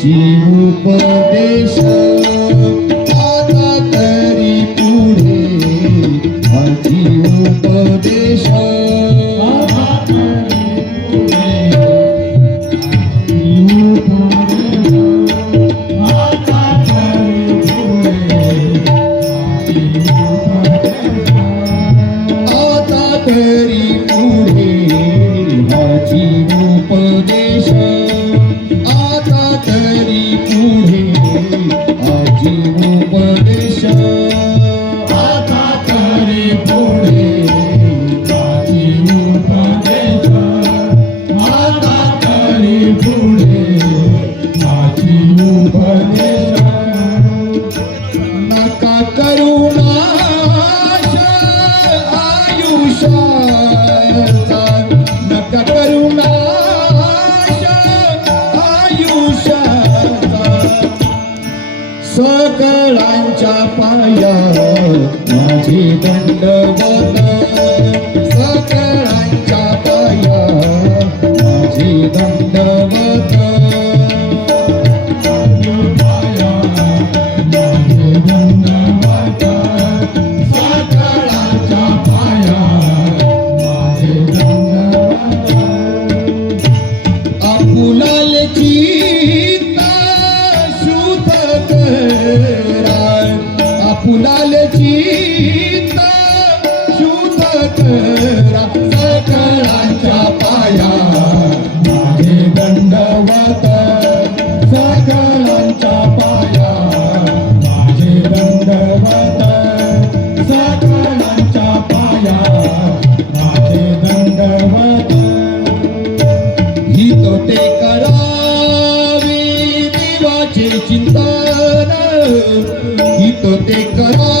उपदेश आता तरी पुढे माझी उपदेश आता तरी माझे दंडवत करा सकळांच्या पाया. माझे दंडवत सकळांच्या पाया. दंडवत सकळांच्या पाया. दंडवत. ते करावी देवाचे चिंतन. हित ते करा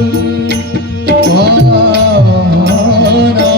Oh, oh, oh, oh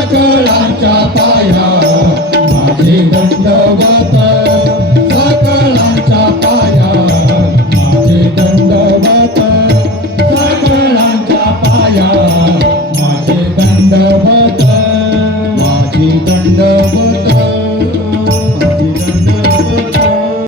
सकळांच्या पाया. माझे दंडवत